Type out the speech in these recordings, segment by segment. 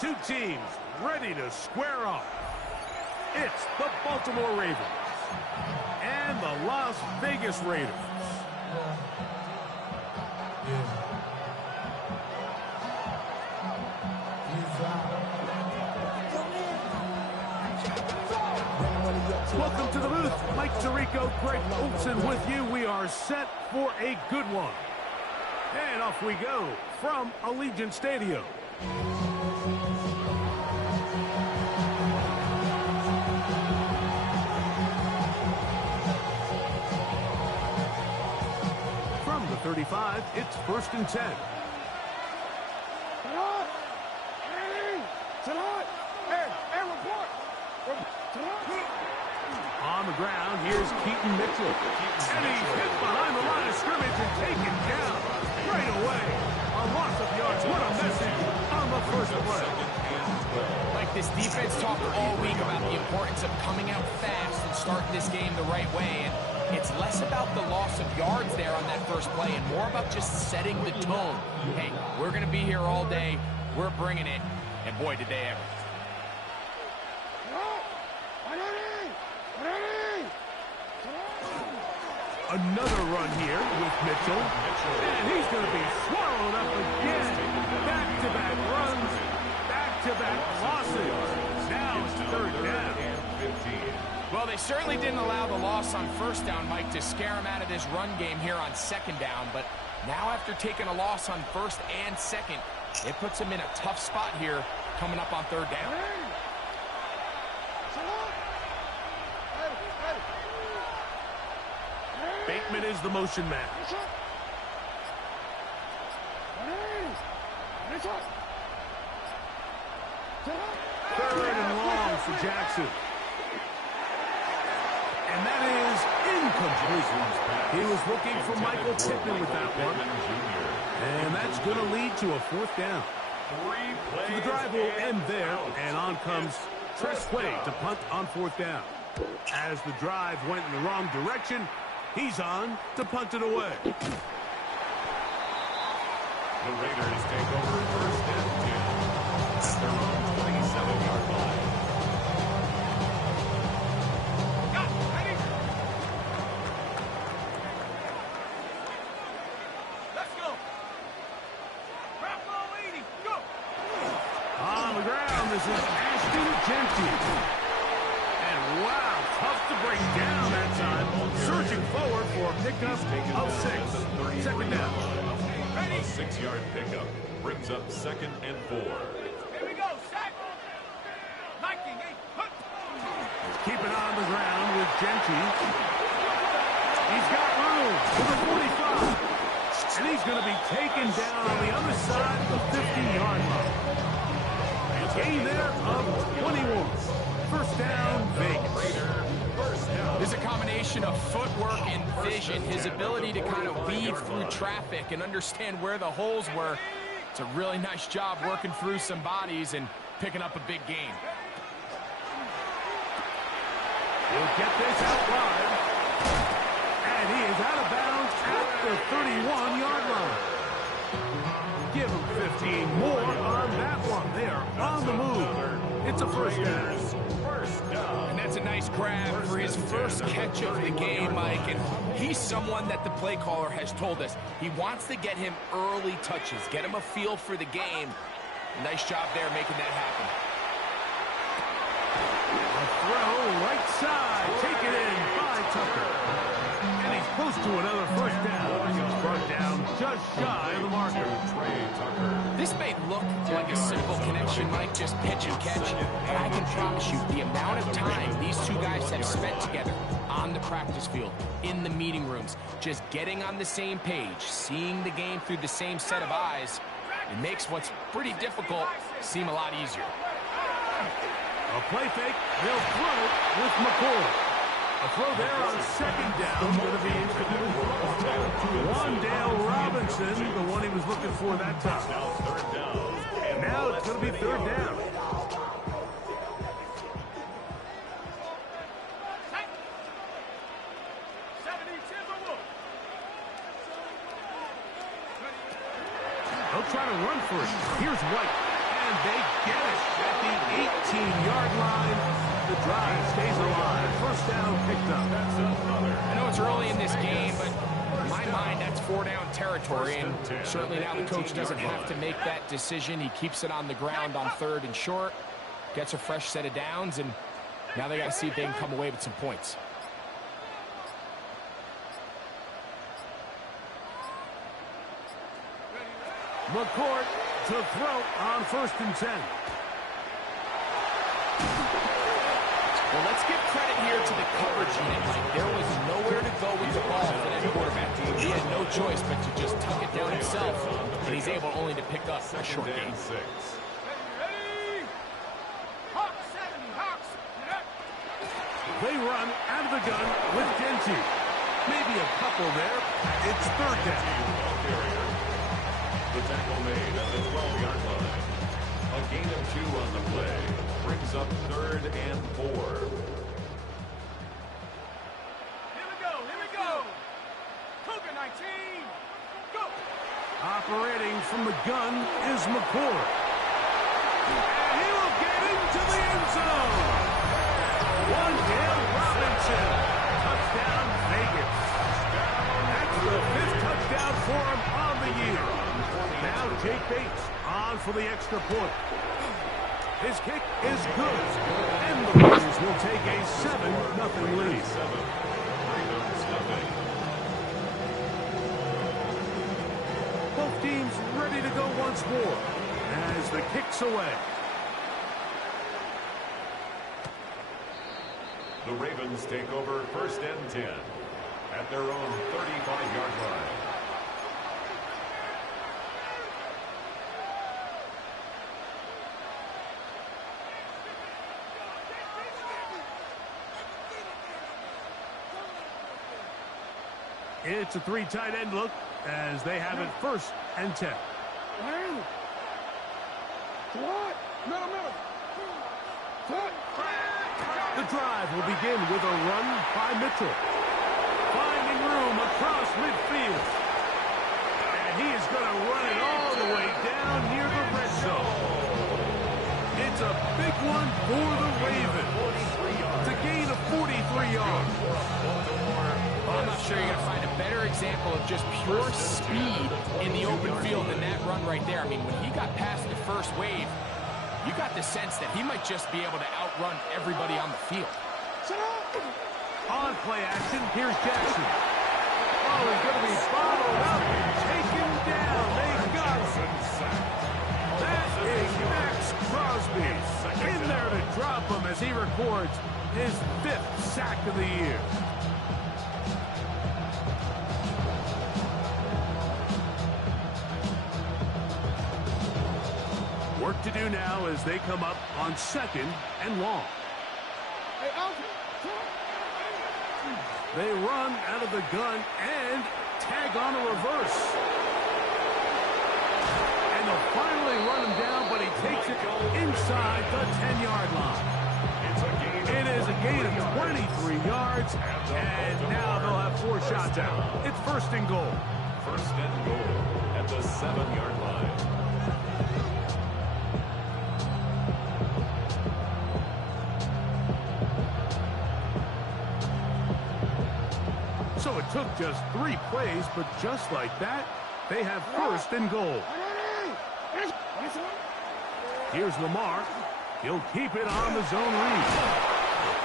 Two teams ready to square off. It's the Baltimore Ravens and the Las Vegas Raiders. Welcome to the booth. Mike Tirico, Greg Olsen with you. We are set for a good one. And off we go from Allegiant Stadium. From the 35, it's 1st and 10. On the ground, here's Keaton Mitchell. And he's hit behind the line of scrimmage and taken down right away. A loss of yards. What a message on the first play. Like, this defense talked all week about the importance of coming out fast and starting this game the right way. And it's less about the loss of yards there on that first play and more about just setting the tone. Hey, we're going to be here all day. We're bringing it. And boy, did they ever. Another run here with Mitchell. And he's going to be swallowed up again. Back-to-back runs. Back-to-back losses. Now it's 3rd down. Well, they certainly didn't allow the loss on 1st down, Mike, to scare him out of this run game here on 2nd down. But now after taking a loss on 1st and 2nd, it puts him in a tough spot here coming up on 3rd down. Bateman is the motion man. 3rd and long for Jackson. And that is incomplete. He was looking for Michael Pittman with that one. And that's going to lead to a 4th down. So the drive will end there, and on comes Tress Way to punt on 4th down. As the drive went in the wrong direction, he's on to punt it away. The Raiders take over 1st and 10 at their own 27-yard line. Let's go. Bravo 80, go. On the ground, this is Ashton Jeanty. And wow, tough to break down that time. Surging forward for a pickup of 6. 2nd down. A 6-yard pickup brings up 2nd and 4. Here we go, sack. Liking, hey, hunt. Keep it on the ground with Jeanty. He's got room to the 45. And he's going to be taken down on the other side of the 50-yard line. A gain there of 21. 1st down, Vegas. There's a combination of footwork and vision, his ability to kind of weave through traffic and understand where the holes were. It's a really nice job working through some bodies and picking up a big gain. He'll get this out wide. And he is out of bounds at the 31-yard line. Give him 15 more on that one. They are on the move. It's a 1st down. And that's a nice grab for his first catch of the game, Mike. And he's someone that the play caller has told us he wants to get him early touches, get him a feel for the game. Nice job there making that happen. A throw right side, taken in by Tucker. And he's close to another 1st down. He's brought down just shy of the marker. This may look like a simple connection, Mike, just pitch and catch. But I can promise you the amount of time these two guys have spent together on the practice field, in the meeting rooms, just getting on the same page, seeing the game through the same set of eyes, it makes what's pretty difficult seem a lot easier. A play fake, they'll throw with McCoy. A throw there on 2nd down, going to be incomplete. Wandale Robinson, the one he was looking for that time. And now it's going to be 3rd down. They'll try to run for it. Here's White, and they get it. 18-yard line. The drive stays alive. First down picked up. I know it's early in this game, but in my mind, that's 4-down territory, and certainly now the coach doesn't have to make that decision. He keeps it on the ground on 3rd and short, gets a fresh set of downs, and now they got to see if they can come away with some points. McCourt to throw on 1st and 10. Well, let's give credit here to the coverage unit. Like, there was nowhere to go with the ball for that quarterback. He had no choice but to just tuck it down himself, and he's able only to pick up a short gain. Ready? Hawks 70, Hawks. They run out of the gun with Genty. Maybe a couple there. It's 3rd down. The tackle made at the 12-yard line. A gain of 2 on the play. Brings up 3rd and 4. Here we go. Cougar 19, go. Operating from the gun is McCourt. And he will get into the end zone. Wandale Robinson. Touchdown, Vegas. That's the 5th touchdown for him on the year. Now Jake Bates on for the extra point. His kick is good. And the Raiders will take a 7-0 lead. Both teams ready to go once more as the kick's away. The Ravens take over 1st and 10 at their own 35-yard line. It's a 3 tight end look as they have it 1st and 10. The drive will begin with a run by Mitchell. Finding room across midfield. And he is going to run it all the way down near the red zone. It's a big one for the Ravens. It's a gain of 43 yards. I'm not sure you're going to find a better example of just pure speed in the open field than that run right there. I mean, when he got past the first wave, you got the sense that he might just be able to outrun everybody on the field. On play action, here's Jackson. Oh, he's going to be bottled up and taken down. They got him. That is Max Crosby in there to drop him as he records his 5th sack of the year. Work to do now as they come up on 2nd and long. They run out of the gun and tag on a reverse. And they'll finally run him down, but he takes it inside the 10-yard line. It is a gain of 23 yards, and now they'll have 4 shots out. It's 1st and goal. 1st and goal at the 7-yard line. So it took just 3 plays, but just like that, they have 1st and goal. Here's Lamar. He'll keep it on the zone read.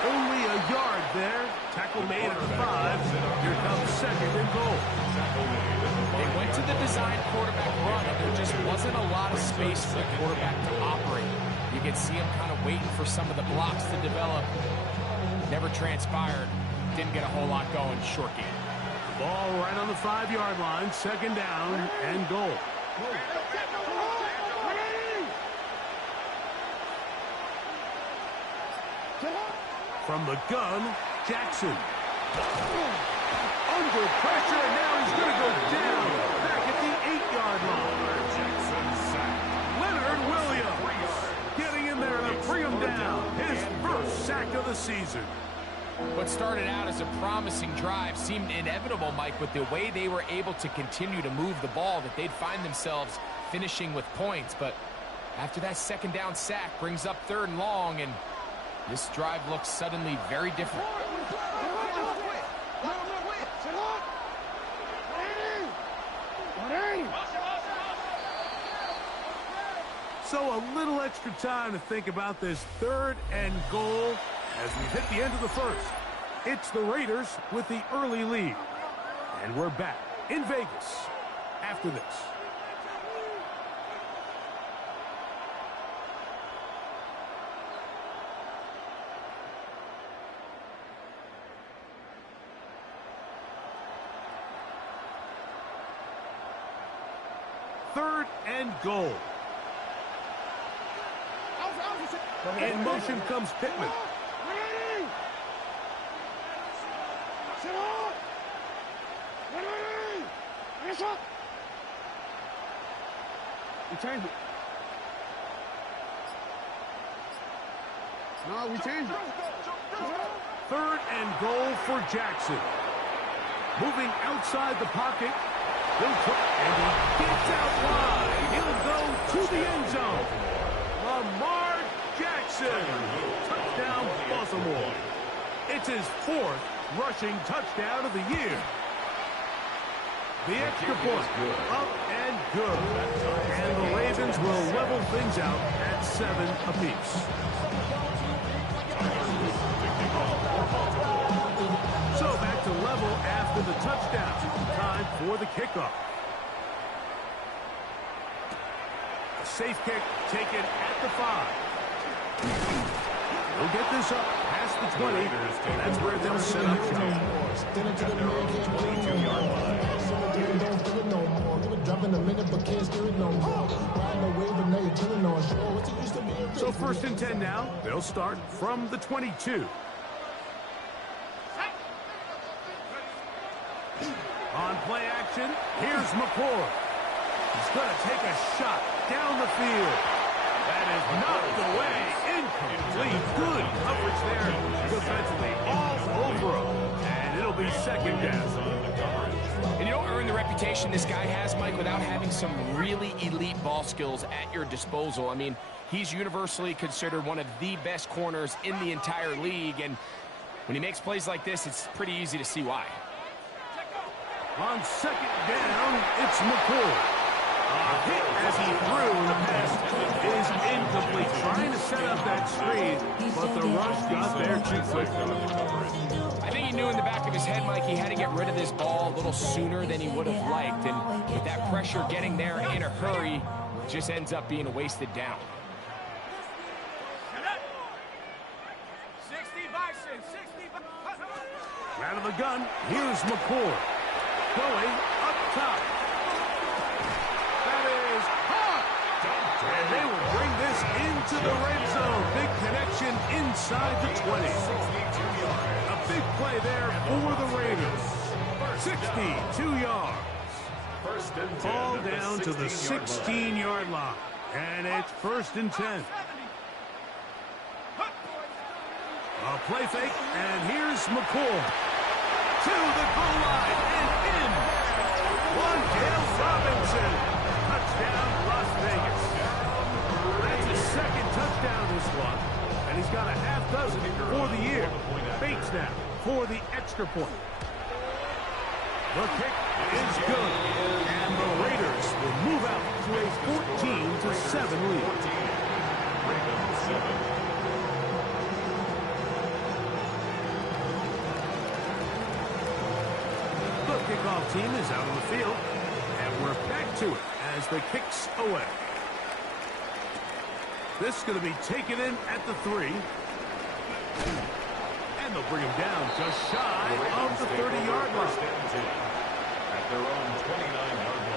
Only a yard there. Tackle made at the 5. Here comes 2nd and goal. They went to the design quarterback run, and there just wasn't a lot of space for the quarterback to operate. You could see him kind of waiting for some of the blocks to develop. Never transpired. Didn't get a whole lot going. Short game. Ball right on the 5-yard line. 2nd down and goal. From the gun, Jackson. Under pressure, and now he's going to go down. Back at the 8-yard line. Jackson sack. Leonard Williams getting in there to bring him down. His 1st sack of the season. What started out as a promising drive seemed inevitable, Mike, with the way they were able to continue to move the ball, that they'd find themselves finishing with points. But After that second down sack brings up 3rd and long, and this drive looks suddenly very different. So a little extra time to think about this 3rd and goal as we've hit the end of the first. It's the Raiders with the early lead. And we're back in Vegas after this. Third and goal. In motion comes Pittman. We changed it. No, we changed it. 3rd and goal for Jackson. Moving outside the pocket. And he gets out wide. He'll go to the end zone. Lamar Jackson. Touchdown, Baltimore. It's his 4th rushing touchdown of the year. The extra point, up and good. And the Ravens will level things out at 7 apiece. So back to level after the touchdown. Time for the kickoff. A safe kick taken at the 5. We'll get this up past the 20. And that's where they'll set up shop. At their own 22-yard line. So 1st and 10 now. They'll start from the 22. On play action, here's McCoy. He's going to take a shot down the field. That is knocked away. Incomplete. Good coverage there defensively. All over him. And it'll be 2nd down. And you don't earn the reputation this guy has, Mike, without having some really elite ball skills at your disposal. I mean, he's universally considered one of the best corners in the entire league. And when he makes plays like this, it's pretty easy to see why. On 2nd down, it's McCoy. A hit as he threw, and the pass is incomplete. Trying to set up that screen, but the rush got there too quick. I think he knew in the back of his head, Mike, he had to get rid of this ball a little sooner than he would have liked. And with that pressure getting there in a hurry, it just ends up being a wasted down. 60 Bison, 60 Out of the gun, here's McCoy. Going up top. That is hot. And they will bring this into the red zone. Big connection inside the 20. A big play there for the Raiders. 62 yards. Ball down to the 16-yard line. And it's 1st and 10. A play fake, and here's McCoy. To the goal line and in. Wan'Dale Robinson. Touchdown, Las Vegas. That's his 2nd touchdown this one. And he's got a half dozen for the year. Bates now for the extra point. The kick is good. And the Raiders will move out to a 14-7 lead. Ravens 7. Kickoff team is out on the field, and we're back to it as the kick's away. This is going to be taken in at the 3. And they'll bring him down just shy of the 30-yard line. At their own 29-yard line.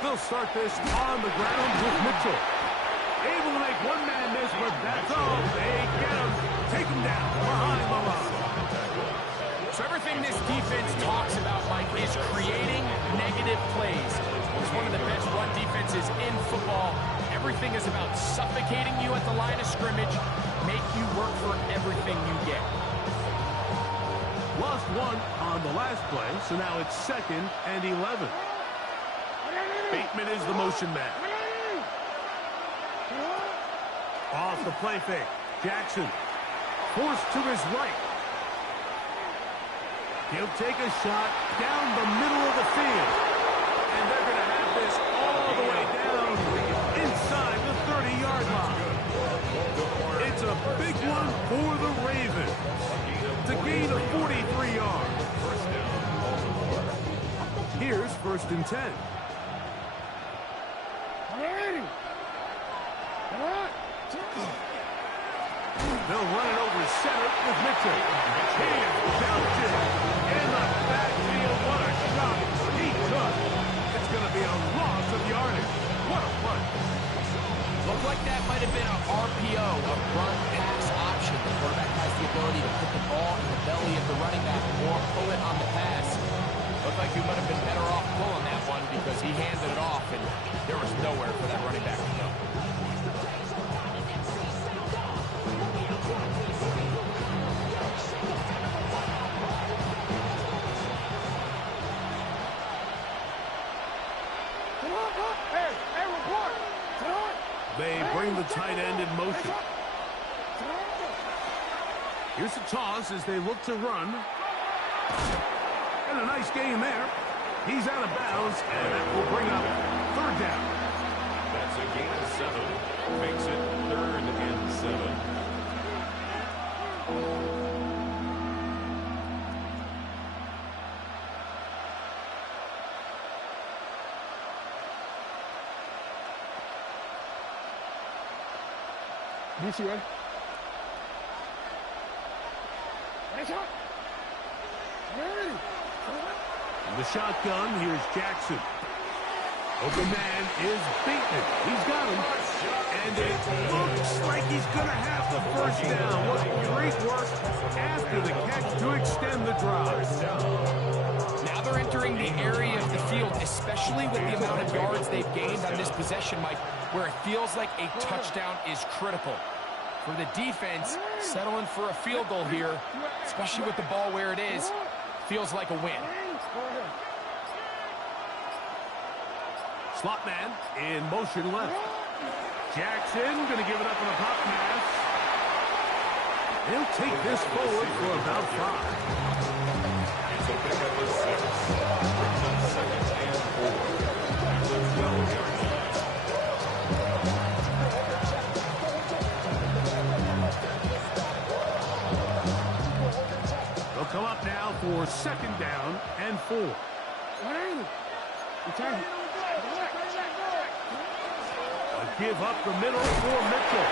They'll start this on the ground with Mitchell. Able to make one man miss, but that's all. They get him. Take him down behind the line. So everything this defense talks about, Mike, is creating negative plays. It's one of the best run defenses in football. Everything is about suffocating you at the line of scrimmage, make you work for everything you get. Lost one on the last play, so now it's 2nd and 11. Bateman is the motion man. Off the play fake. Jackson forced to his right. He'll take a shot down the middle of the field. And they're going to have this all the way down inside the 30-yard line. It's a big one for the Ravens. It's a gain of 43 yards. Here's 1st and 10. They'll run it over center with Mitchell. Here's Belton in the backfield. What a shot he took. It's going to be a loss of yardage. What a play. Looked like that might have been an RPO, a run-pass option. The quarterback has the ability to put the ball in the belly of the running back or pull it on the pass. Looked like he might have been better off pulling that one because he handed it off, and there was nowhere for that running back to go. They bring the tight end in motion. Here's a toss as they look to run. And a nice gain there. He's out of bounds, and that will bring up 3rd down. That's a gain of 7. Makes it 3rd and 7. This way. In the shotgun, here's Jackson. Open man is Bateman. He's got him. And it looks like he's going to have the 1st down. What great work after the catch to extend the drive. Now they're entering the area of the field, especially with the amount of yards they've gained on this possession, Mike, where it feels like a touchdown is critical. For the defense, settling for a field goal here, especially with the ball where it is, feels like a win. Slot man in motion left. Jackson going to give it up on a pop pass. He'll take this forward for about 5. It's a pickup of 6. Brings up 2nd and 4. At the 12-yard line. They'll come up now for 2nd down and 4. A give up the middle for Mitchell.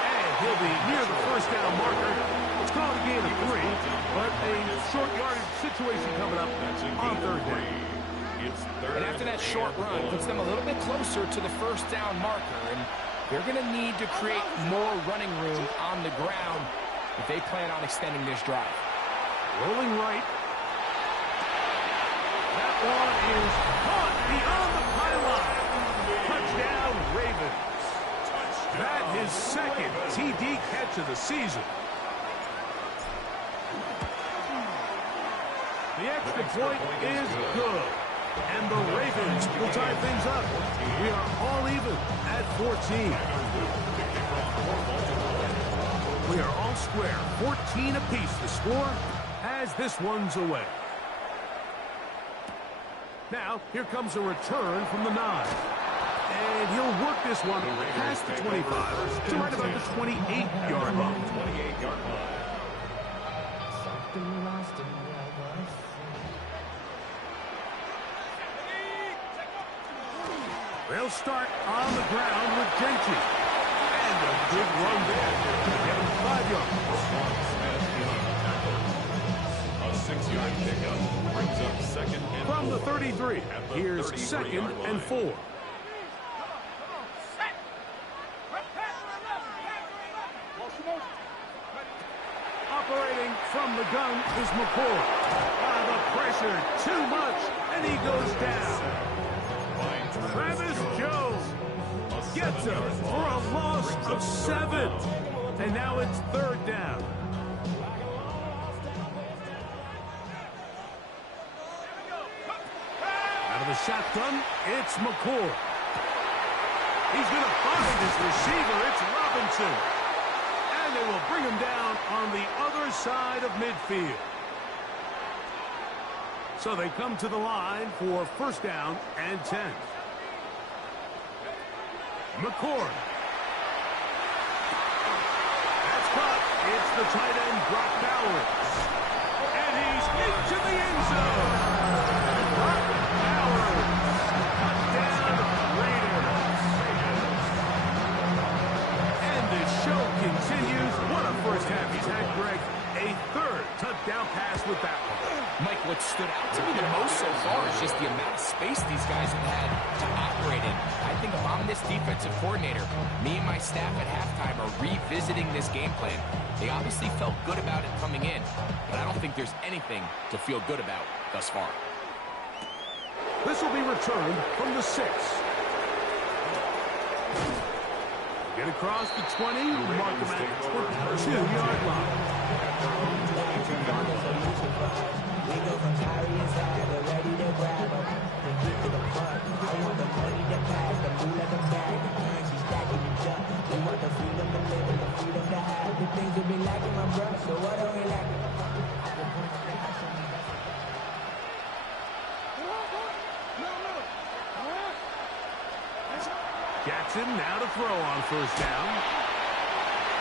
And he'll be near the 1st down marker. It's called a gain of 3, but a short yardage situation coming up on 3rd down. And after that short run, puts them a little bit closer to the 1st down marker. And they're going to need to create more running room on the ground if they plan on extending this drive. Rolling right. That one is caught beyond the pylon. Touchdown, Ravens. That his 2nd TD catch of the season. The extra point is good. And the Ravens will tie things up. We are all even at 14. We are all square. 14 apiece the score as this one's away. Now, here comes a return from the 9. And he'll work this one past the 25 to right about the 28-yard line. 28-yard line. They'll start on the ground with Gentry. And a good run there to get him 5 yards. A 6-yard pickup brings up 2nd and 4. From the 33, here's 2nd and 4. Operating from the gun is McCoy. pressured too much, and he goes down. Travis Jones gets him for a loss of 7. And now it's 3rd down. Out of the shotgun, it's McCord. He's going to find his receiver. It's Robinson. And they will bring him down on the other side of midfield. So they come to the line for 1st down and 10. McCord. That's caught. It's the tight end, Brock Bowers. And he's into the end zone. Brock Bowers. Touchdown, Raiders. And the show continues. What a first half he's had, Greg. A 3rd touchdown pass with that one. Mike, what stood out to me the most so far is just the amount of space these guys have had to operate in. I think if I'm this defensive coordinator, me and my staff at halftime are revisiting this game plan. They obviously felt good about it coming in, but I don't think there's anything to feel good about thus far. This will be returned from the 6. Get across the 20, mark him at the 22-yard line. We go from Kyrie inside, they're ready to grab them. They get to the front. I want the money to pass, the moolah to bag, the currency stacking the junk. We want the freedom to live and the freedom to have. The things will be lacking, my bro, so what are we lacking? Jackson now to throw on 1st down.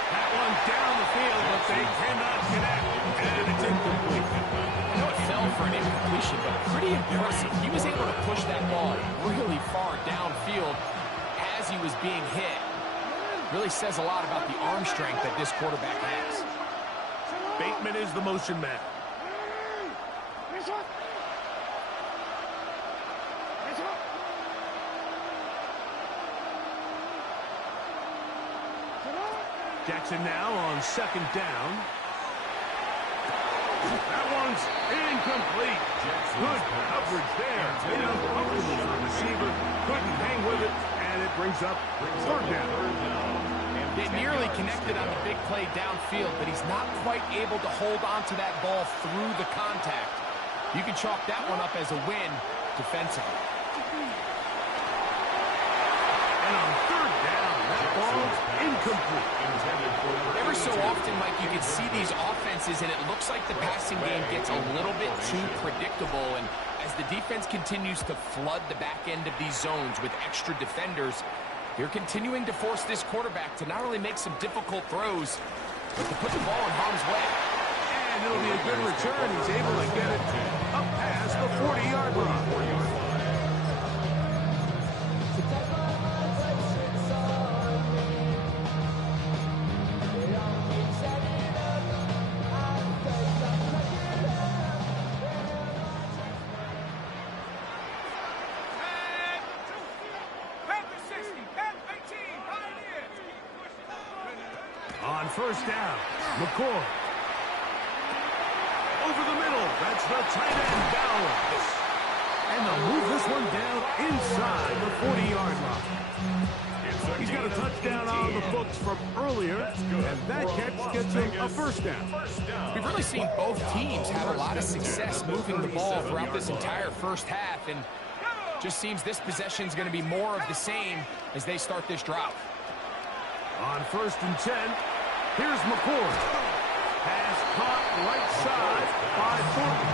That one down the field, but they cannot connect, and it's incomplete. I know it fell for an incompletion, but pretty impressive. He was able to push that ball really far downfield as he was being hit. Really says a lot about the arm strength that this quarterback has. Bateman is the motion man. Jackson now on 2nd down. That one's incomplete. Good coverage there. Made it uncomfortable for the receiver. Couldn't hang with it, and it brings up 3rd down. They nearly connected on the big play downfield, but he's not quite able to hold on to that ball through the contact. You can chalk that one up as a win defensively. And on 3rd down, that ball's incomplete. Ever so often, Mike, you can see these offenses, and it looks like the passing game gets a little bit too predictable. And as the defense continues to flood the back end of these zones with extra defenders, they're continuing to force this quarterback to not only make some difficult throws, but to put the ball in harm's way. And it'll be a good return. He's able to get it up past the 40-yard line. On 1st down, McCord. Over the middle, that's the tight end, Bowers. And they'll move this one down inside the 40-yard line. He's got a touchdown on the books from earlier, and that catch gets him a 1st down. We've really seen both teams have a lot of success moving the ball throughout this entire 1st half, and just seems this possession is going to be more of the same as they start this drive. On 1st and 10, here's McCord. Pass caught right side by Thornton.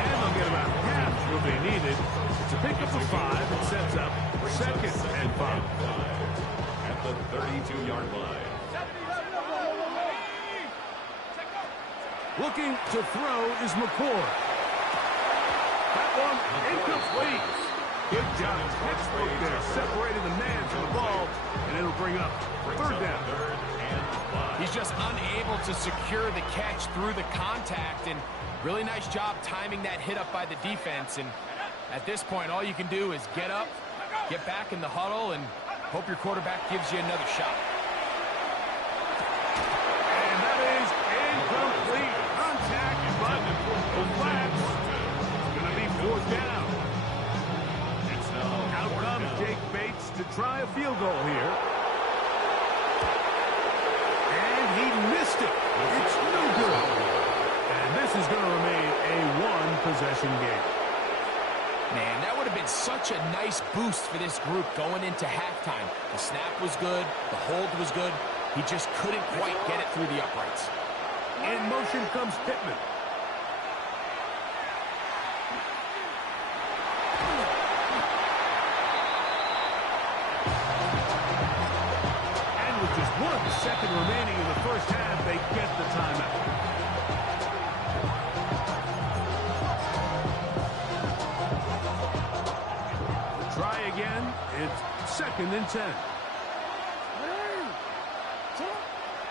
And they'll get about half what they needed. It's a pickup of 5 and sets up 2nd and 5. At the 32-yard line. Looking to throw is McCord. That one incomplete. Good job. Textbook there, separating the man from the ball, and it'll bring up 3rd down. He's just unable to secure the catch through the contact, and really nice job timing that hit up by the defense. And at this point, all you can do is get up, get back in the huddle, and hope your quarterback gives you another shot. And that is incomplete. Contact, but the flags try a field goal here. And he missed it. It's no good. And this is going to remain a one-possession game. Man, that would have been such a nice boost for this group going into halftime. The snap was good. The hold was good. He just couldn't quite get it through the uprights. In motion comes Pittman. And with just 1 second remaining in the first half, they get the timeout. Try again. It's 2nd and 10.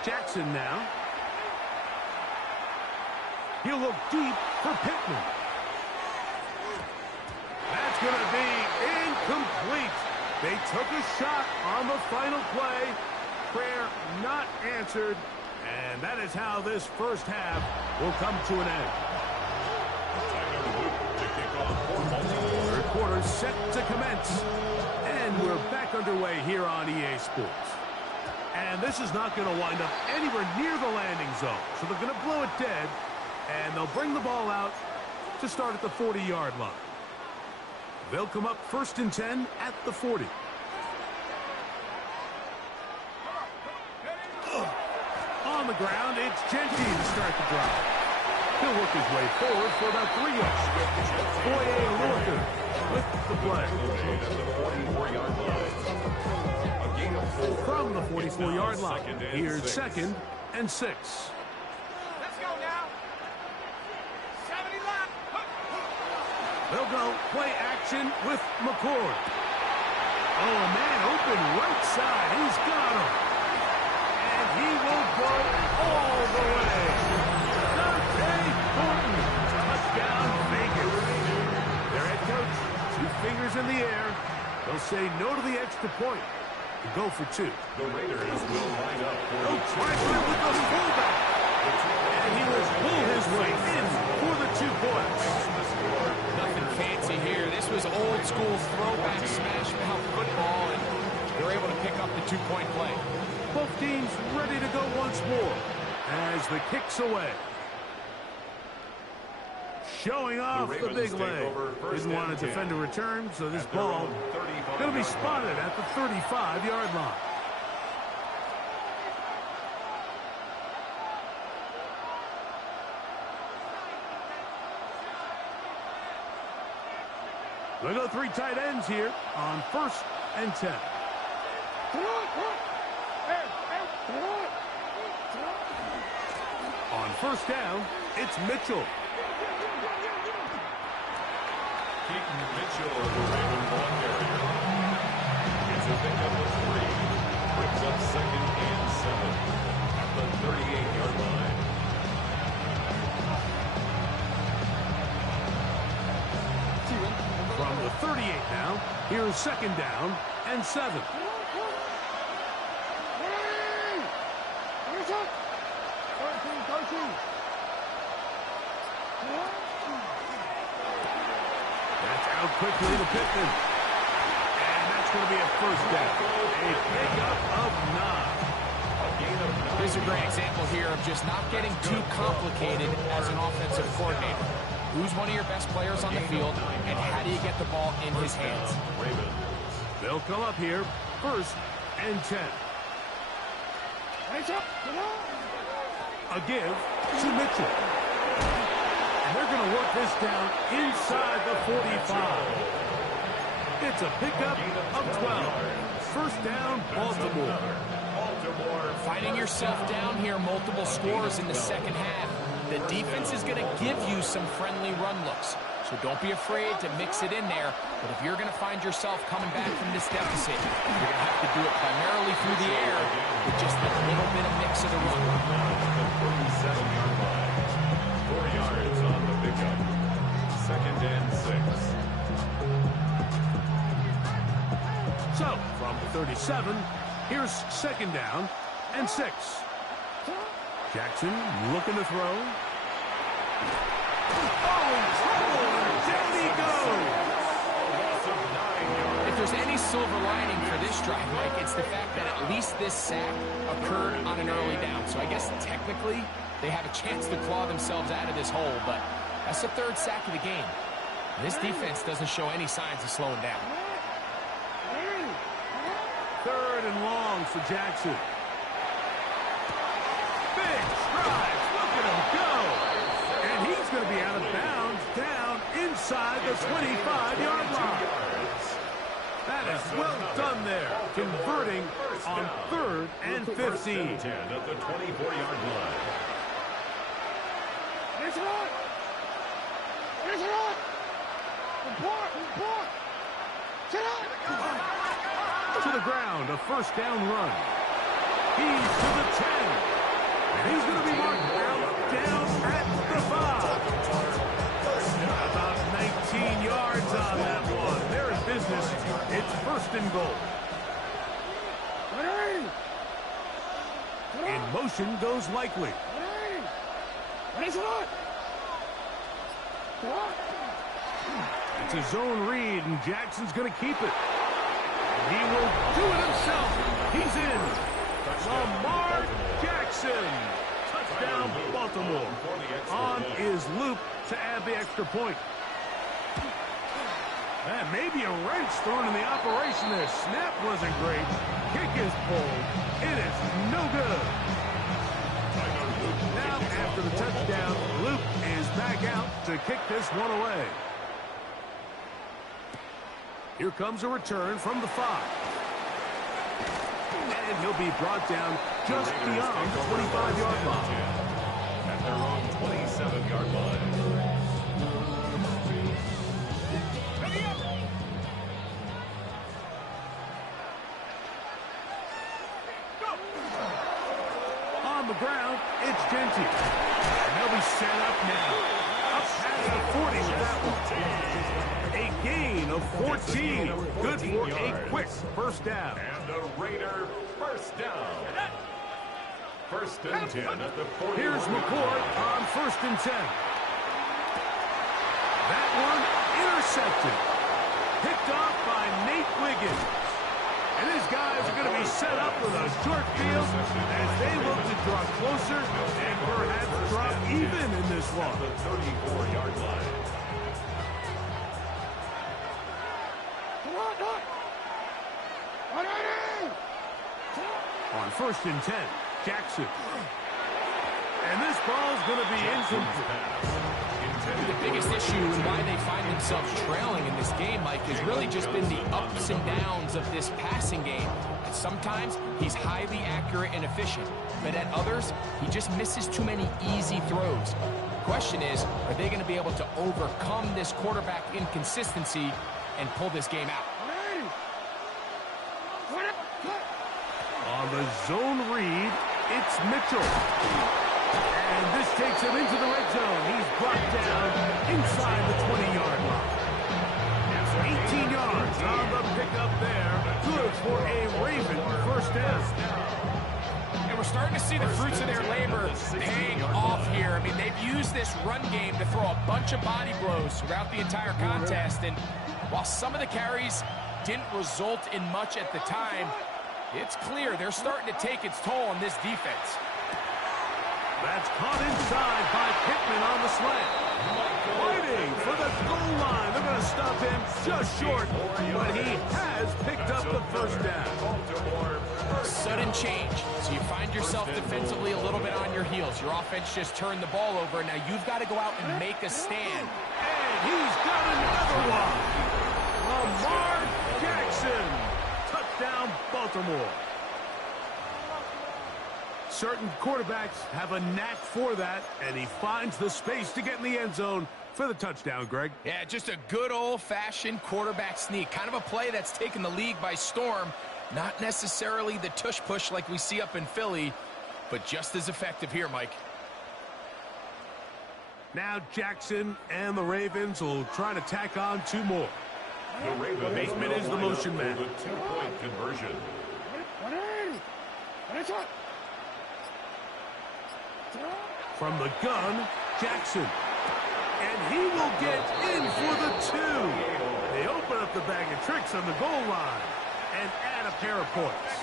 Jackson now. He'll look deep for Pittman. That's going to be incomplete. They took a shot on the final play. Prayer not answered. And that is how this first half will come to an end. Third quarter set to commence. And we're back underway here on EA Sports. And this is not going to wind up anywhere near the landing zone. So they're going to blow it dead. And they'll bring the ball out to start at the 40-yard line. They'll come up 1st and 10 at the 40. On the ground, it's Jeanty to start the drive. He'll work his way forward for about 3 yards. Boye Lorca with the play. From the 44-yard line, here's 2nd and 6. Let's go now. 70 left. They'll go play action with McCord. Oh, a man open right side. He's got him. And he will go all the way. Dante Thornton. Touchdown Vegas. Their head coach, 2 fingers in the air. They'll say no to the extra point. To go for 2. The Raiders will line up for No pressure with the fullback. And he will pull his way in for the 2 points. Nothing fancy here. This was old school throwback smash mouth football, and they're able to pick up the 2-point play. Both teams ready to go once more as the kick's away. Showing off the big leg. Didn't want to defend a return, so this ball going to be spotted at the 35-yard line. They go 3 tight ends here on 1st and 10. On 1st down, it's Mitchell. Keaton Mitchell of the Raven ball carrier. It's a pickup of 3. Brings up 2nd and 7 at the 38-yard line. From the 38 now, here's 2nd down and 7. That's out quickly to Pittman. And that's going to be a 1st down. A pickup of 9. Here's a great example here of just not getting too complicated as an offensive coordinator. Who's one of your best players on the field, and how do you get the ball in his hands? They'll come up here, 1st and 10. A give to Mitchell. And they're going to work this down inside the 45. It's a pickup of 12. 1st down, Baltimore. Finding yourself down here, multiple scores in the 2nd half. The defense is going to give you some friendly run looks. So don't be afraid to mix it in there. But if you're going to find yourself coming back from this deficit, you're going to have to do it primarily through the air with just a little bit of mix of the run. 47-yard line. 4 yards on the pickup. 2nd and 6. So, from the 37, here's 2nd down and 6. Jackson looking to throw. Oh, trouble! Down he goes! If there's any silver lining for this drive, Mike. It's the fact that at least this sack occurred on an early down. So I guess technically they have a chance to claw themselves out of this hole, but that's the third sack of the game. This defense doesn't show any signs of slowing down. Third and long for Jackson. Big strides. Look at him go. And he's going to be out of bounds down inside the 25-yard line. That is well done there, converting on 3rd and 15. At the 24-yard line. To the ground, a first down run. He's to the 10. And he's going to be marked down at the 5. About 19 yards on that one. They're in business. It's first and goal. In motion goes Likely. It's a zone read, and Jackson's going to keep it. And he will do it himself. He's in. Lamar Jackson. Touchdown, Baltimore. On is Luke to add the extra point. And maybe a wrench thrown in the operation there. Snap wasn't great. Kick is pulled. It is no good. Now, after the touchdown, Luke is back out to kick this one away. Here comes a return from the 5. And he'll be brought down just beyond the 25-yard line. At their own 27-yard line. On the ground, it's Genty. And they'll be set up now. Up past the 40 with that one. A gain of 14. Good for a quick first down. And the Raider first down. First and 10 at the 40. Here's McCourt on first and 10. That one intercepted. Picked off by Nate Wiggins. And these guys are going to be set up with a short field as they look to draw closer and perhaps drop even in this one. The 34-yard line. On first and 10, Jackson. And this ball's going to be incomplete. The biggest issue and why they find themselves trailing in this game, Mike, has really just been the ups and downs of this passing game. And sometimes he's highly accurate and efficient, but at others, he just misses too many easy throws. The question is, are they going to be able to overcome this quarterback inconsistency and pull this game out? On the zone read, it's Mitchell. And this takes him into the red zone. He's brought down inside the 20-yard line. 18 yards on the pickup there. Good for a Raven first down. And we're starting to see the fruits of their labor paying off here. I mean, they've used this run game to throw a bunch of body blows throughout the entire contest. And while some of the carries didn't result in much at the time, it's clear they're starting to take its toll on this defense. That's caught inside by Pittman on the slant. Waiting for the goal line. They're going to stop him just short, but he has picked up the first down. Sudden change. So you find yourself defensively a little bit on your heels. Your offense just turned the ball over. Now you've got to go out and make a stand. And he's got another one. Lamar Jackson. Touchdown, Baltimore. Certain quarterbacks have a knack for that, and he finds the space to get in the end zone for the touchdown, Greg. Yeah, just a good old-fashioned quarterback sneak. Kind of a play that's taken the league by storm. Not necessarily the tush-push like we see up in Philly, but just as effective here, Mike. Now Jackson and the Ravens will try to tack on 2 more. The Ravens Bateman is the motion man. The 2-point conversion. From the gun, Jackson. And he will get in for the 2. They open up the bag of tricks on the goal line. and add a pair of points.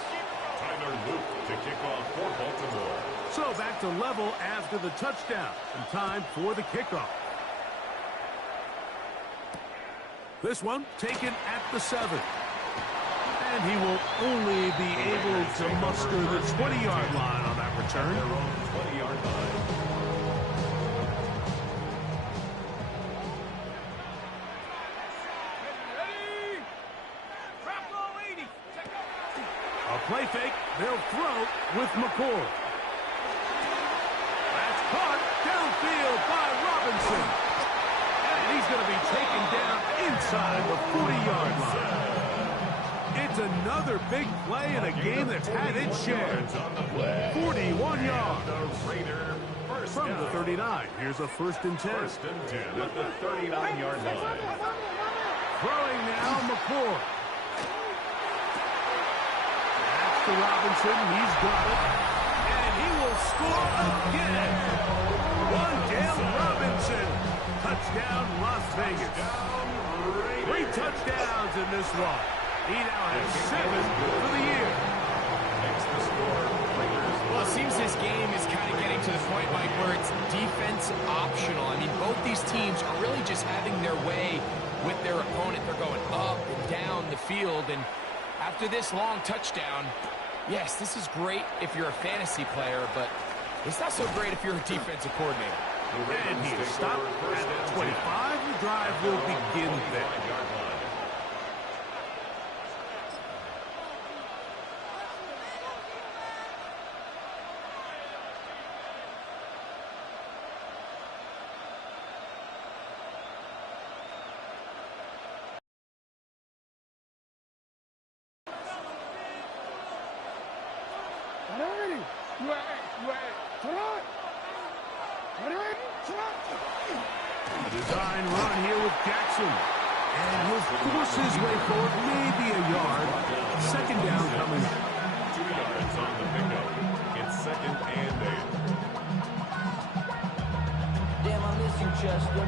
Tyler Luke to kick off for Baltimore. So back to level after the touchdown, and time for the kickoff. This one taken at the 7. And he will only be able to muster the 20-yard line on that return. Their own 20-yard line. A play fake. They'll throw with McCord. That's caught downfield by Robinson. And he's going to be taken down inside the 40-yard line. It's another big play in a game that's had its share. 41 yards. From the 39, here's a 1st and 10. 1st and 10 at the 39-yard line. Throwing now, McCord. That's to Robinson. He's got it. And he will score again. Wan'Dale Robinson. Touchdown, Las Vegas. 3 touchdowns in this one. He now has 7 for the year. Makes the score. Well, it seems this game is kind of getting to the point, Mike, where it's defense optional. I mean, both these teams are really just having their way with their opponent. They're going up and down the field, and after this long touchdown, yes, this is great if you're a fantasy player, but it's not so great if you're a defensive coordinator. And he is stopped at 25. The drive will begin there. A design run here with Jackson. And he'll force his way forward, maybe a yard. 2nd down coming. 2 yards on the pickup. It's 2nd and 8. Damn, I miss you, Chester.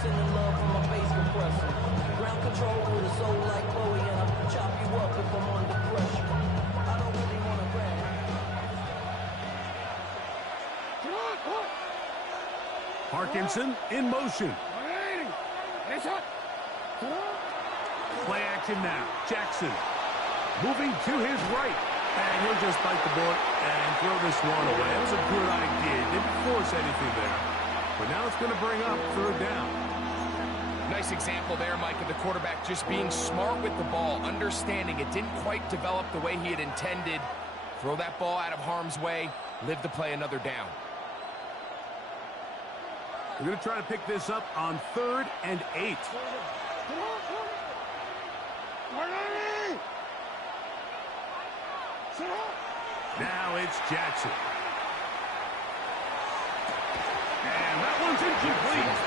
Sending love from my bass compressor. Ground control with a soul like Bowie, and I'll chop you up if I'm under pressure. I don't really want to brag. Parkinson in motion. Play action now. Jackson moving to his right. And he'll just bite the bullet and throw this one away. That was a good idea. Didn't force anything there. But now it's going to bring up 3rd down. Nice example there, Mike, of the quarterback just being smart with the ball, understanding it didn't quite develop the way he had intended. Throw that ball out of harm's way, live to play another down. We're going to try to pick this up on 3rd and 8. Now it's Jackson. And that one's incomplete.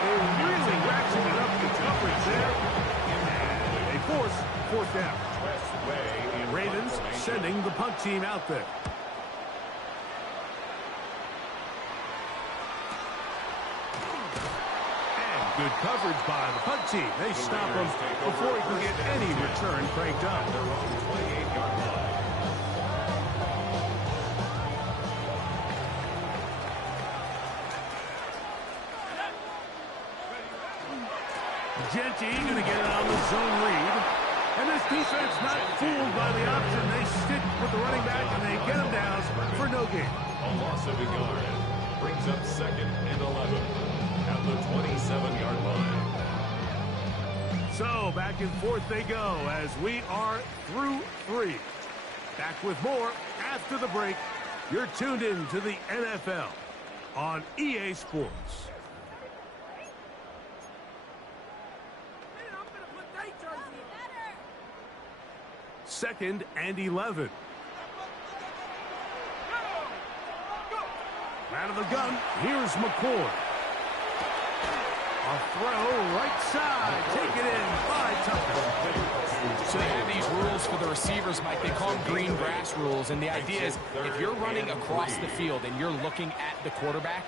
They really ratcheted up the coverage there. And they force 4th down. Ravens sending the punt team out there. Good coverage by the punt team. They stop him before he can get any return cranked up. Their own 28-yard line. Genty going to get it on the zone read. And this defense not fooled by the option. They stick with the running back and they get him down for no gain. A loss of a yard. Brings up 2nd and 11. At the 27-yard line. So back and forth they go as we are through 3. Back with more after the break. You're tuned in to the NFL on EA Sports. Second and 11. Out of the gun, here's McCord. A throw right side, taken in by Tucker. So they have these rules for the receivers, Mike. They call them green grass rules, and the idea is if you're running across the field and you're looking at the quarterback,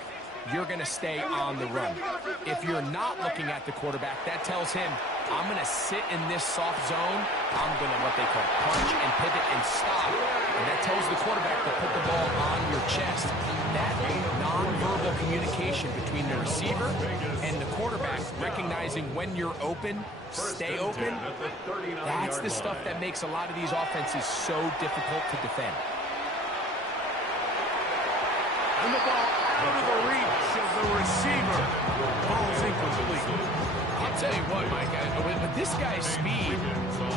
you're going to stay on the run. If you're not looking at the quarterback, that tells him, I'm going to sit in this soft zone. I'm going to, what they call, punch and pivot and stop. And that tells the quarterback to put the ball on your chest. That nonverbal communication between the receiver and the quarterback, recognizing when you're open, stay open, that's the stuff that makes a lot of these offenses so difficult to defend. And the ball out of the reach of the receiver. Ball's incomplete. I'll tell you what, Mike, with this guy's speed,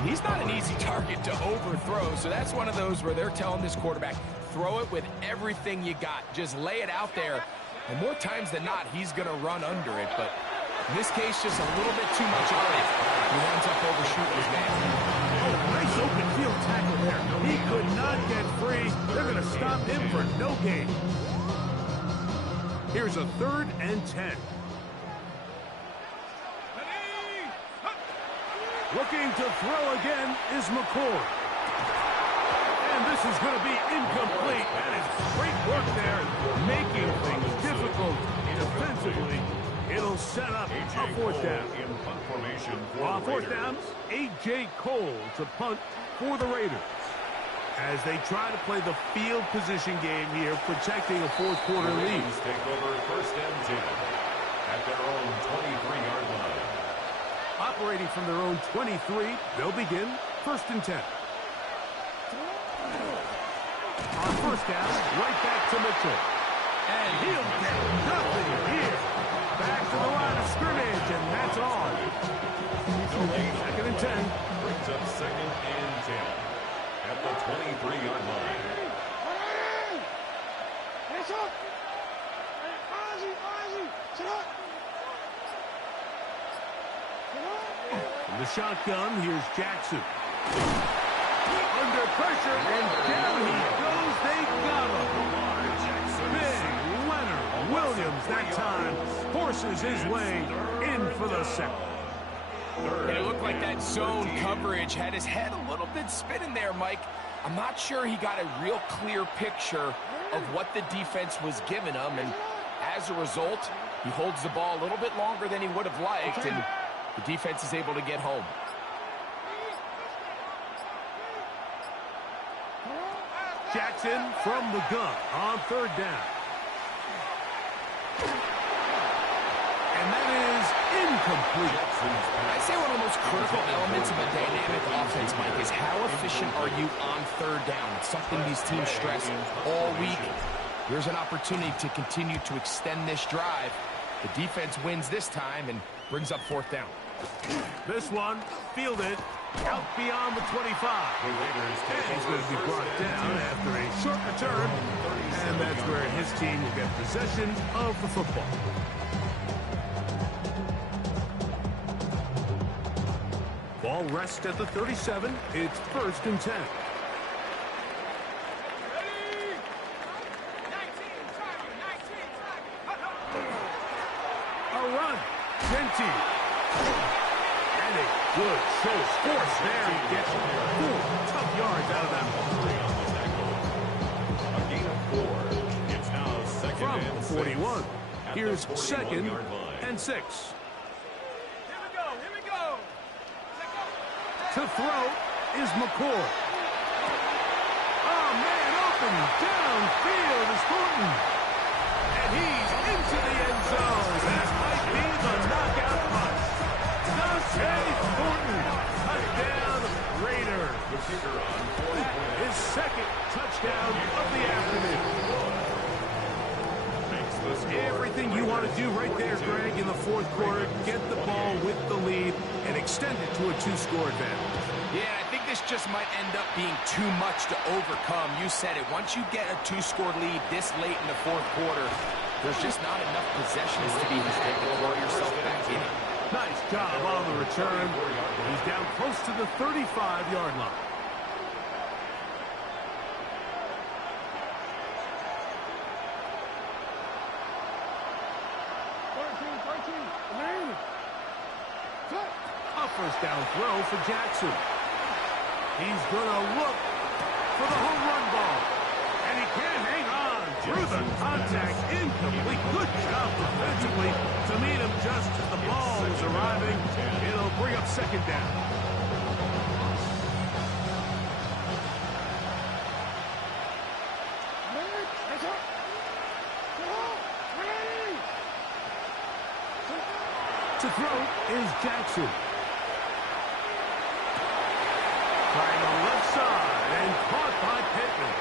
he's not an easy target to overthrow. So that's one of those where they're telling this quarterback, throw it with everything you got. Just lay it out there. And more times than not, he's going to run under it. But in this case, just a little bit too much on it. He ends up overshooting his man. Oh, nice open field tackle there. He could not get free. They're going to stop him for no gain. Here's a 3rd and 10. Looking to throw again is McCord. And this is going to be incomplete. That is great work there, making things difficult defensively. It'll set up a 4th down. In punt formation On 4th down, A.J. Cole to punt for the Raiders. As they try to play the field position game here, protecting a 4th quarter lead. Take over 1st and 10 at their own 23-yard line. Operating from their own 23, they'll begin 1st and 10. On 1st down, right back to Mitchell. And he'll get nothing here. Back to the line of scrimmage, and that's all. 2nd and 10. Brings up 2nd and 10 at the 23-yard line. In the shotgun, here's Jackson. Under pressure, and down he goes. They got him. Big Leonard Williams that time forces his way in for the sack. And it looked like that zone coverage had his head a little bit spinning there, Mike. I'm not sure he got a real clear picture of what the defense was giving him, and as a result, he holds the ball a little bit longer than he would have liked, and the defense is able to get home. Jackson from the gun on 3rd down. And that is incomplete. I'd say one of the most critical elements of a dynamic offense, Mike, is how efficient are you on 3rd down? It's something these teams stress all week. Here's an opportunity to continue to extend this drive. The defense wins this time and brings up 4th down. This one, fielded out beyond the 25. He's going to be brought down after a short return, and that's where his team will get possession of the football. Ball rests at the 37. It's 1st and 10. A run. Genty. And a good show of force there. He gets 4 tough yards out of that one. A gain of 4. It's now 2nd From and 6. 41. Here's 2nd 41-yard line. and 6. Here we go. To throw is McCord. Oh, man, open downfield is Thornton. And he's into the end zone. This might be the knockout punch. Dante Thornton. Touchdown, Raiders. The kicker on 40 points. His 2nd touchdown of the afternoon. Makes the score. Everything you want to do right there, Greg, in the 4th quarter. Get the ball with the lead and extend it to a 2-score advantage. Yeah, I think this just might end up being too much to overcome. You said it. Once you get a 2-score lead this late in the 4th quarter, there's just not enough possessions to be had to throw yourself back in it. Nice job on the return. He's down close to the 35-yard line. A 1st down throw for Jackson. He's going to look for the home run ball. And he can't hang on through the contact. Incomplete. incomplete. Good job defensively to meet him just as the ball is arriving. It'll bring up second down. To throw is Jackson. Trying the left side and caught by Pittman.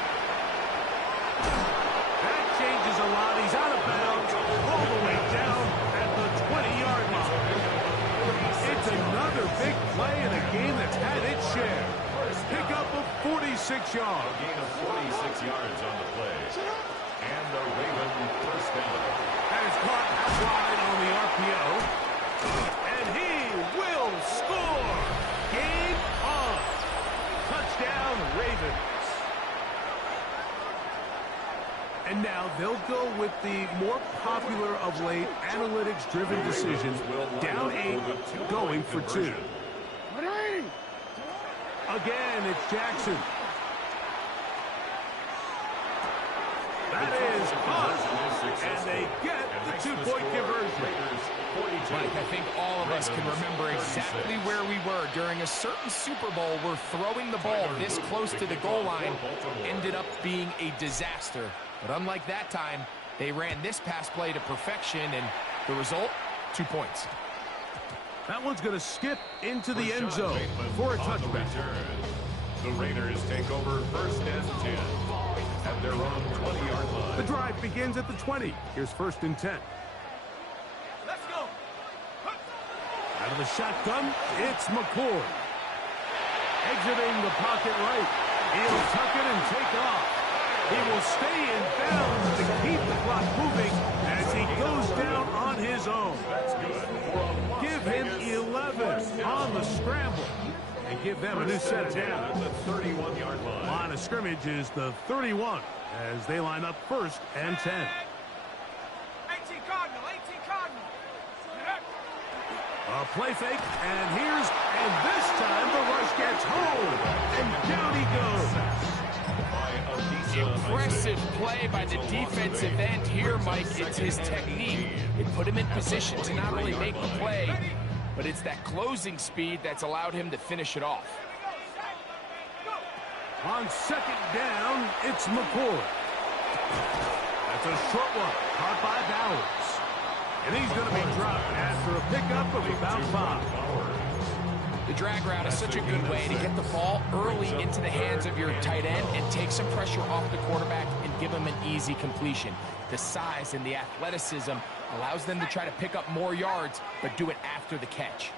That changes a lot. He's out of bounds all the way down at the 20-yard line. It's another big play in a game that's had its share. Pickup of 46 yards. A gain of 46 yards on the play. And the Raven first down. That is caught out wide on the RPO. And he will score. Game on. Touchdown, Ravens. And now they'll go with the more popular of late analytics-driven decision. Down 8, going for 2. Again, it's Jackson. That is caught. And they get the 2-point conversion. Mike, I think all of us can remember exactly where we were during a certain Super Bowl where throwing the ball this close to the goal line ended up being a disaster. But unlike that time, they ran this pass play to perfection, and the result, 2 points. That one's going to skip into the end zone for a touchback. The Raiders take over first and 10 at their own 20-yard line. The drive begins at the 20. Here's first and 10. Let's go. Out of the shotgun, it's McCoy. Exiting the pocket right. He'll tuck it and take off. He will stay in bounds to keep the clock moving as he goes down on his own. That's good. Give him 11 on the scramble and give them a new set of down. At the 31-yard line. Line of scrimmage is the 31 as they line up first and 10. 18 Cardinal, 18 Cardinal. A play fake, and this time the rush gets home, and down he goes. Impressive play by the defensive end here, Mike. It's his technique. It put him in position to not only make the play, but it's that closing speed that's allowed him to finish it off. On second down, it's McCoy. That's a short one, caught by Bowers. And he's going to be dropped after a pickup of about 5. The drag route is such a good way to get the ball early into the hands of your tight end and take some pressure off the quarterback and give him an easy completion. The size and the athleticism allows them to try to pick up more yards, but do it after the catch.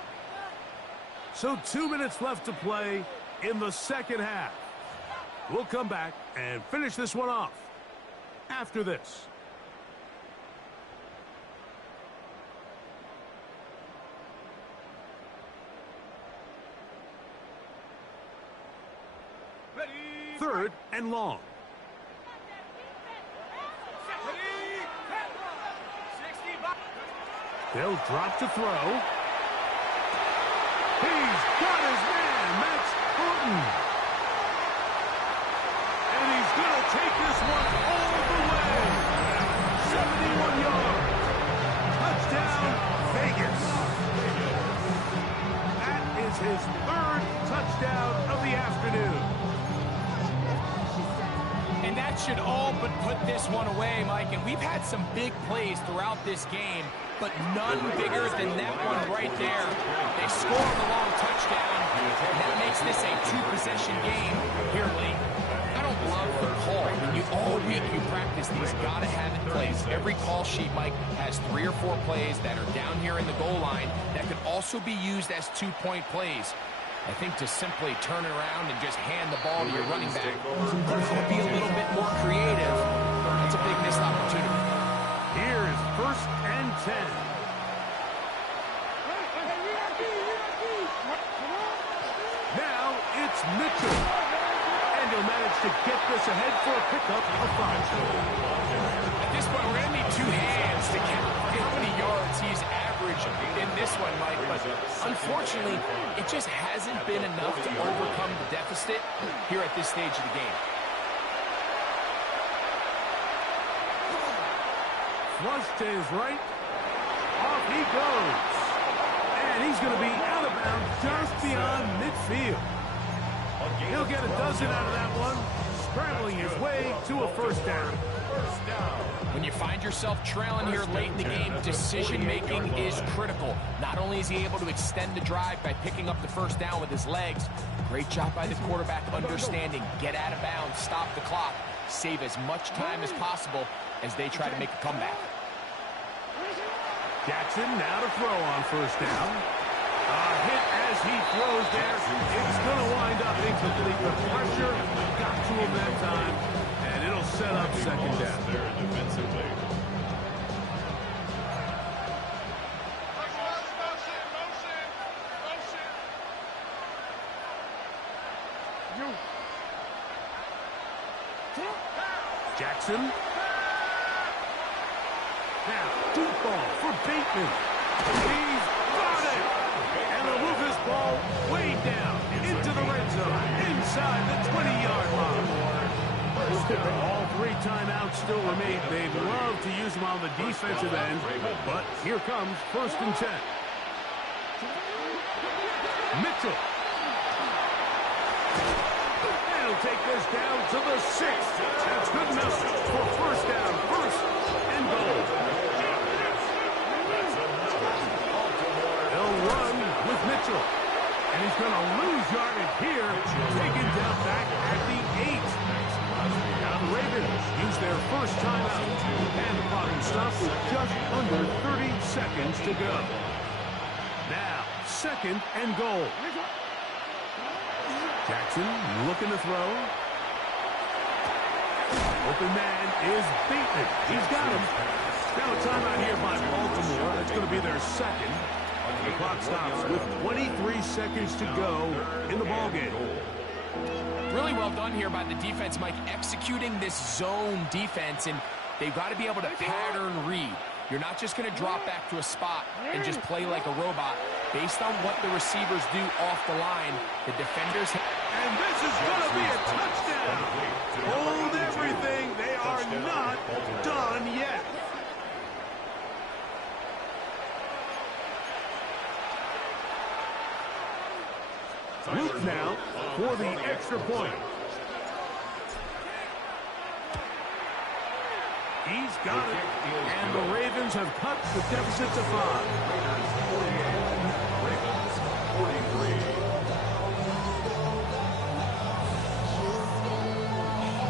So 2 minutes left to play in the second half. We'll come back and finish this one off after this. Third and long. They'll drop to throw. He's got his man, Max Burton. And he's going to take this one all the way. 71 yards. Touchdown, Vegas. That is his third touchdown of the afternoon. And that should all but put this one away, Mike. And we've had some big plays throughout this game, but none bigger than that one right there. They score the long touchdown, and that makes this a 2-possession game here, Lee. I don't love the call. All week you practice these, gotta have it plays. Every call sheet, Mike, has 3 or 4 plays that are down here in the goal line that could also be used as 2-point plays. I think to simply turn it around and just hand the ball to your running back would be a little bit more creative. That's a big missed opportunity. Here's first and 10. Now it's Mitchell. And he'll manage to get this ahead for a pickup of 5. At this point, we're going to need 2 hands to count how many yards he's averaged in this one, Mike. But unfortunately, it just hasn't been enough to overcome the deficit here at this stage of the game. 4 flush to his right. Off he goes. And he's going to be out of bounds just beyond midfield. He'll get a dozen out of that one, scrambling his way to a first down. When you find yourself trailing here late in the game, decision-making is critical. Not only is he able to extend the drive by picking up the first down with his legs, great job by the quarterback understanding, get out of bounds, stop the clock, save as much time as possible as they try to make a comeback. Jackson now to throw on first down. Hit as he throws there. It's going to wind up incomplete. The pressure got to him that time, and it'll set up second down. There defensively. Jackson. Now, deep ball for Bateman. He's got it! And they'll move this ball way down into the red zone, inside the 20-yard line. All three timeouts still remain. They'd love to use them on the defensive end, but here comes 1st and 10. Mitchell. He'll take this down to the 6. That's good enough for first down, 1st and goal. They'll run with Mitchell. And he's going to lose yardage here, taken down back at the 8. Now the Ravens use their first timeout. And the clock will stop with just under 30 seconds to go. Now, 2nd and goal. Jackson looking to throw. Open man is Bateman. He's got him. Now a timeout here by Baltimore. That's going to be their 2nd. The clock stops with 23 seconds to go in the ballgame. Really well done here by the defense, Mike, executing this zone defense, and they've got to be able to pattern read. You're not just going to drop back to a spot and just play like a robot. Based on what the receivers do off the line, the defenders... And this is going to be a touchdown. Hold everything. They are not done yet. Luke now for the extra point. He's got it. And the Ravens have cut the deficit to 5.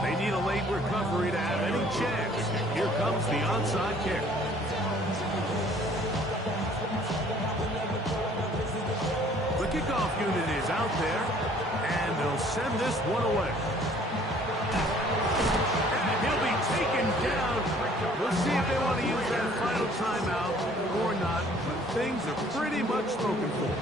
They need a late recovery to have any chance. Here comes the onside kick. The kickoff unit is out there, and they'll send this one away. And he'll be taken down. We'll see if they want to use that final timeout or not, but things are pretty much spoken for.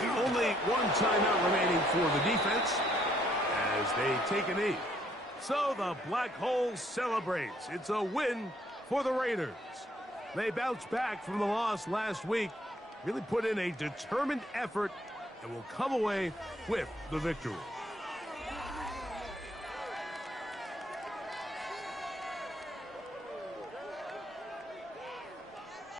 Only one timeout remaining for the defense as they take a knee. So the Black Hole celebrates. It's a win for the Raiders. They bounced back from the loss last week, really put in a determined effort, and will come away with the victory.